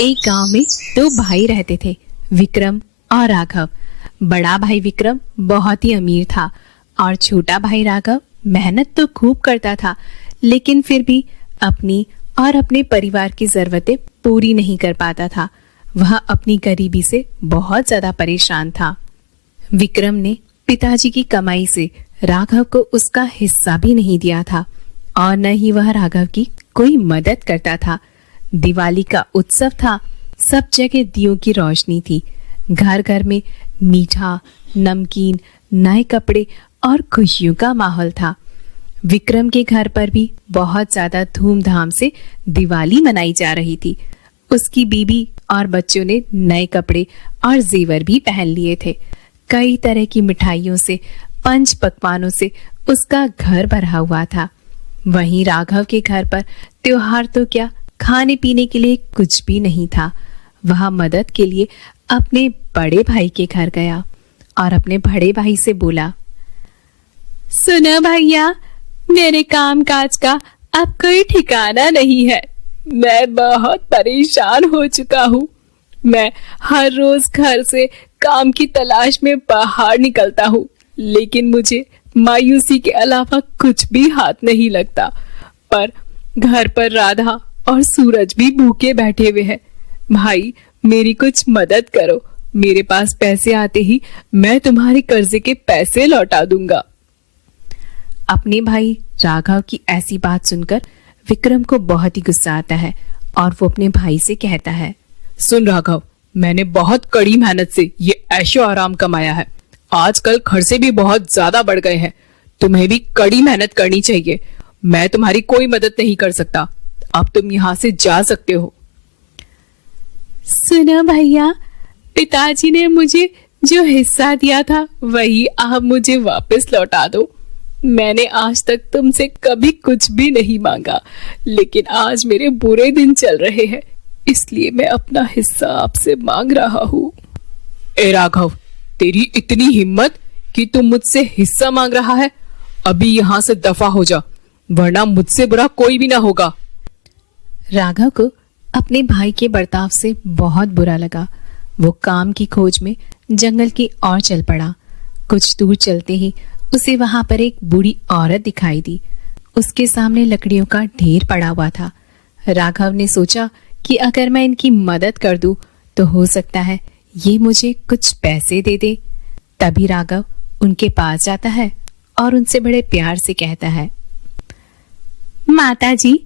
एक गांव में दो भाई रहते थे, विक्रम और राघव। बड़ा भाई विक्रम बहुत ही अमीर था और छोटा भाई राघव मेहनत तो खूब करता था, लेकिन फिर भी अपनी और अपने परिवार की जरूरतें पूरी नहीं कर पाता था। वह अपनी गरीबी से बहुत ज्यादा परेशान था। विक्रम ने पिताजी की कमाई से राघव को उसका हिस्सा भी नहीं दिया था और न ही वह राघव की कोई मदद करता था। दिवाली का उत्सव था, सब जगह दियों की रोशनी थी। घर घर में मीठा, नमकीन, नए कपड़े और खुशियों का माहौल था। विक्रम के घर पर भी बहुत ज्यादा धूमधाम से दिवाली मनाई जा रही थी। उसकी बीबी और बच्चों ने नए कपड़े और जेवर भी पहन लिए थे। कई तरह की मिठाइयों से, पंच पकवानों से उसका घर भरा हुआ था। वहीं राघव के घर पर त्योहार तो क्या, खाने पीने के लिए कुछ भी नहीं था। वह मदद के लिए अपने बड़े भाई के घर गया और अपने बड़े भाई से बोला, सुनो भैया, मेरे काम काज का अब कोई ठिकाना नहीं है। मैं बहुत परेशान हो चुका हूँ। मैं हर रोज घर से काम की तलाश में बाहर निकलता हूँ, लेकिन मुझे मायूसी के अलावा कुछ भी हाथ नहीं लगता। पर घर पर राधा और सूरज भी भूखे बैठे हुए हैं। भाई, मेरी कुछ मदद करो। मेरे पास पैसे आते ही मैं तुम्हारे कर्जे के पैसे लौटा दूंगा। अपने भाई राघव की ऐसी बात सुनकर विक्रम को बहुत ही गुस्सा आता है और वो अपने भाई से कहता है, सुन राघव, मैंने बहुत कड़ी मेहनत से ये ऐशो आराम कमाया है। आजकल खर्चे भी बहुत ज्यादा बढ़ गए हैं। तुम्हें भी कड़ी मेहनत करनी चाहिए। मैं तुम्हारी कोई मदद नहीं कर सकता। अब तुम यहाँ से जा सकते हो। सुनो भैया, पिताजी ने मुझे जो हिस्सा दिया था वही आप मुझे वापस लौटा दो। मैंने आज तक तुमसे कभी कुछ भी नहीं मांगा, लेकिन आज मेरे बुरे दिन चल रहे हैं, इसलिए मैं अपना हिस्सा आपसे मांग रहा हूँ। ए राघव, तेरी इतनी हिम्मत कि तुम मुझसे हिस्सा मांग रहा है? अभी यहाँ से दफा हो जा, वरना मुझसे बुरा कोई भी ना होगा। राघव को अपने भाई के बर्ताव से बहुत बुरा लगा। वो काम की खोज में जंगल की ओर चल पड़ा। कुछ दूर चलते ही उसे वहां पर एक बूढ़ी औरत दिखाई दी। उसके सामने लकड़ियों का ढेर पड़ा हुआ था। राघव ने सोचा कि अगर मैं इनकी मदद कर दूं तो हो सकता है ये मुझे कुछ पैसे दे दे। तभी राघव उनके पास जाता है और उनसे बड़े प्यार से कहता है, माता जी,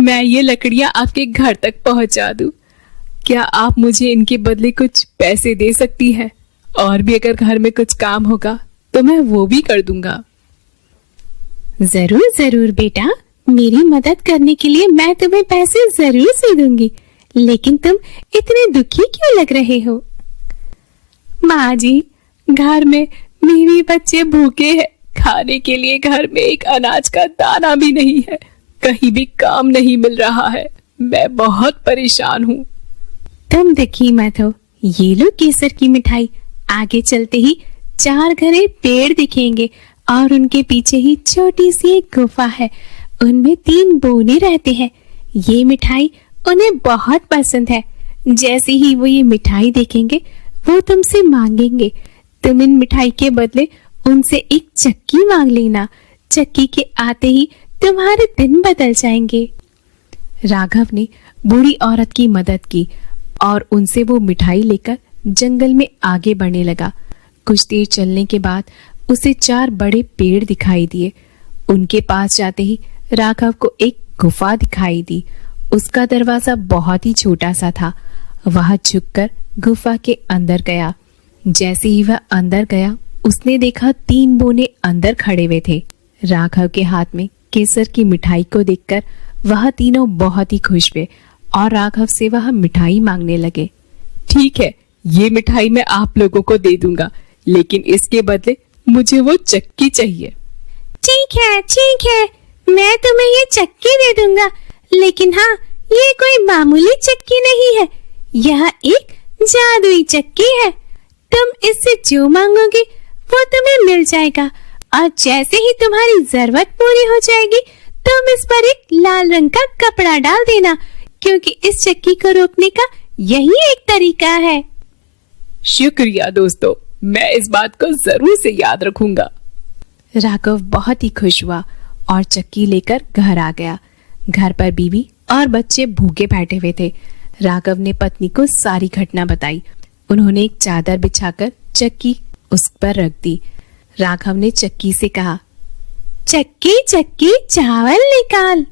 मैं ये लकड़ियां आपके घर तक पहुंचा दूं। क्या आप मुझे इनके बदले कुछ पैसे दे सकती हैं? और भी अगर घर में कुछ काम होगा तो मैं वो भी कर दूंगा। जरूर जरूर बेटा, मेरी मदद करने के लिए मैं तुम्हें पैसे जरूर से दूंगी, लेकिन तुम इतने दुखी क्यों लग रहे हो? माँ जी, घर में मेरे बच्चे भूखे हैं। खाने के लिए घर में एक अनाज का दाना भी नहीं है। कहीं भी काम नहीं मिल रहा है। मैं बहुत परेशान हूँ। तुम दुखी मत हो। ये लो केसर की मिठाई। आगे चलते ही 4 घने पेड़ दिखेंगे और उनके पीछे ही छोटी सी एक गुफा है। उनमें 3 बोने रहते हैं। ये मिठाई उन्हें बहुत पसंद है। जैसे ही वो ये मिठाई देखेंगे वो तुमसे मांगेंगे। तुम इन मिठाई के बदले उनसे एक चक्की मांग लेना। चक्की के आते ही तुम्हारे दिन बदल जाएंगे। राघव ने बूढ़ी औरत की मदद की और उनसे वो मिठाई लेकर जंगल में आगे बढ़ने लगा। कुछ देर चलने के बाद उसे 4 बड़े पेड़ दिखाई दिए। उनके पास जाते ही राघव को एक गुफा दिखाई दी। उसका दरवाजा बहुत ही छोटा सा था। वह झुककर गुफा के अंदर गया। जैसे ही वह अंदर गया, उसने देखा 3 बोने अंदर खड़े हुए थे। राघव के हाथ में केसर की मिठाई को देखकर वह तीनों बहुत ही खुश हुए और राघव से वह मिठाई मांगने लगे। ठीक है, ये मिठाई मैं आप लोगों को दे दूंगा, लेकिन इसके बदले मुझे वो चक्की चाहिए। ठीक है, मैं तुम्हें ये चक्की दे दूंगा, लेकिन हाँ, ये कोई मामूली चक्की नहीं है। यह एक जादुई चक्की है। तुम इससे जो मांगोगे वो तुम्हें मिल जाएगा और जैसे ही तुम्हारी जरूरत पूरी हो जाएगी तुम इस पर एक लाल रंग का कपड़ा डाल देना। क्योंकि इस चक्की को रोकने का यही एक तरीका है। शुक्रिया दोस्तों, मैं इस बात को जरूर से याद रखूंगा। राघव बहुत ही खुश हुआ और चक्की लेकर घर आ गया। घर पर बीवी और बच्चे भूखे बैठे हुए थे। राघव ने पत्नी को सारी घटना बताई। उन्होंने एक चादर बिछाकर चक्की उस पर रख दी। राघव ने चक्की से कहा, चक्की चक्की चावल निकाल।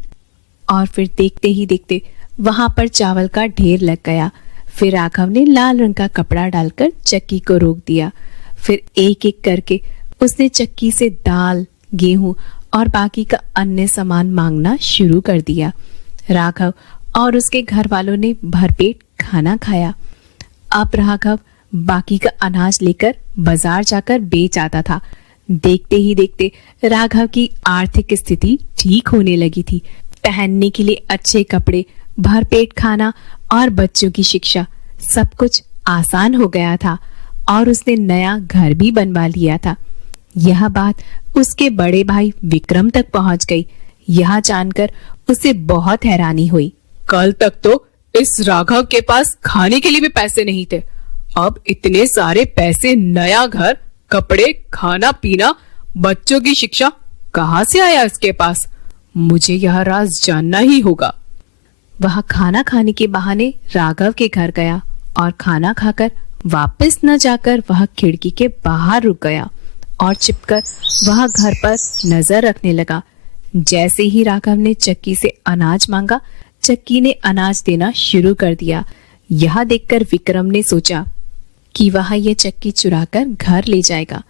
और फिर देखते ही देखते वहां पर चावल का ढेर लग गया। फिर राघव ने लाल रंग का कपड़ा डालकर चक्की को रोक दिया। फिर एक एक करके उसने चक्की से दाल, गेहूं और बाकी का अन्य सामान मांगना शुरू कर दिया। राघव और उसके घर वालों ने भरपेट खाना खाया। अब राघव बाकी का अनाज लेकर बाजार जाकर बेच आता था। देखते ही देखते राघव की आर्थिक स्थिति ठीक होने लगी थी। पहनने के लिए अच्छे कपड़े, भरपेट खाना और बच्चों की शिक्षा, सब कुछ आसान हो गया था और उसने नया घर भी बनवा लिया था। यह बात उसके बड़े भाई विक्रम तक पहुंच गई। यह जानकर उसे बहुत हैरानी हुई। कल तक तो इस राघव के पास खाने के लिए भी पैसे नहीं थे, अब इतने सारे पैसे, नया घर, कपड़े, खाना पीना, बच्चों की शिक्षा कहाँ से आया इसके पास? मुझे यह राज जानना ही होगा। वह खाना खाने के बहाने राघव के घर गया और खाना खाकर वापस न जाकर वह खिड़की के बाहर रुक गया और छिपकर वह घर पर नजर रखने लगा। जैसे ही राघव ने चक्की से अनाज मांगा, चक्की ने अनाज देना शुरू कर दिया। यह देखकर विक्रम ने सोचा कि वह यह चक्की चुराकर घर ले जाएगा।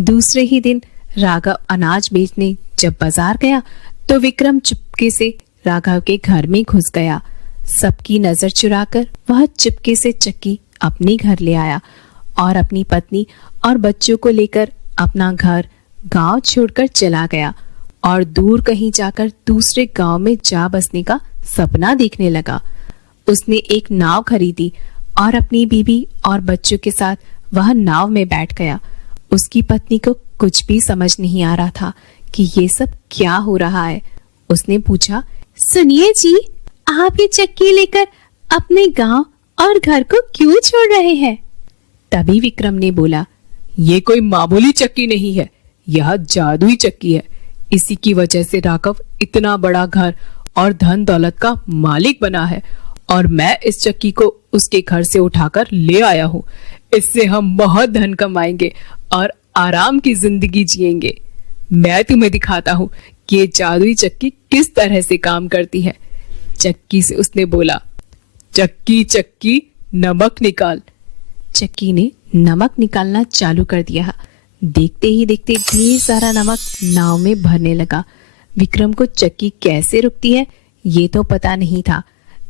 दूसरे ही दिन राघव अनाज बेचने जब बाजार गया तो विक्रम चुपके से राघव के घर में घुस गया। सबकी नजर चुराकर वह चुपके से चक्की अपने घर ले आया और अपनी पत्नी और बच्चों को लेकर अपना घर गांव छोड़कर चला गया और दूर कहीं जाकर दूसरे गांव में जा बसने का सपना देखने लगा। उसने एक नाव खरीदी और अपनी बीवी और बच्चों के साथ वह नाव में बैठ गया। उसकी पत्नी को कुछ भी समझ नहीं आ रहा था कि ये सब क्या हो रहा है। उसने पूछा, सुनिए जी, आप ये चक्की लेकर अपने गांव और घर को क्यों छोड़ रहे हैं? तभी विक्रम ने बोला, ये कोई मामूली चक्की नहीं है, यह जादुई चक्की है। इसी की वजह से राघव इतना बड़ा घर और धन दौलत का मालिक बना है और मैं इस चक्की को उसके घर से उठाकर ले आया हूँ। इससे हम बहुत धन कमाएंगे और आराम की जिंदगी जिएंगे। मैं तुम्हें दिखाता हूँ कि ये जादुई चक्की किस तरह से काम करती है। चक्की से उसने बोला, चक्की चक्की नमक निकाल। चक्की ने नमक निकालना चालू कर दिया। देखते ही देखते ढेर सारा नमक नाव में भरने लगा। विक्रम को चक्की कैसे रुकती है ये तो पता नहीं था।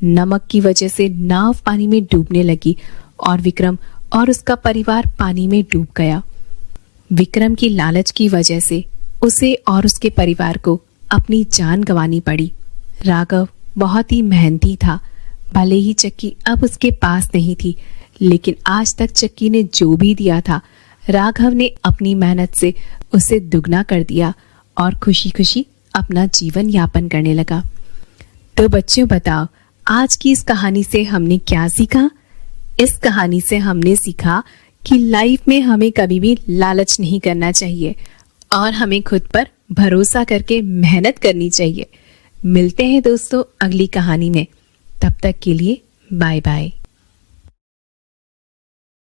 नमक की वजह से नाव पानी में डूबने लगी और विक्रम और उसका परिवार पानी में डूब गया। विक्रम की लालच की वजह से उसे और उसके परिवार को अपनी जान गंवानी पड़ी। राघव बहुत ही मेहनती था। भले ही चक्की अब उसके पास नहीं थी, लेकिन आज तक चक्की ने जो भी दिया था राघव ने अपनी मेहनत से उसे दुगना कर दिया और खुशी खुशी अपना जीवन यापन करने लगा। तो बच्चों बताओ, आज की इस कहानी से हमने क्या सीखा? इस कहानी से हमने सीखा कि लाइफ में हमें कभी भी लालच नहीं करना चाहिए और हमें खुद पर भरोसा करके मेहनत करनी चाहिए। मिलते हैं दोस्तों अगली कहानी में। तब तक के लिए बाय बाय।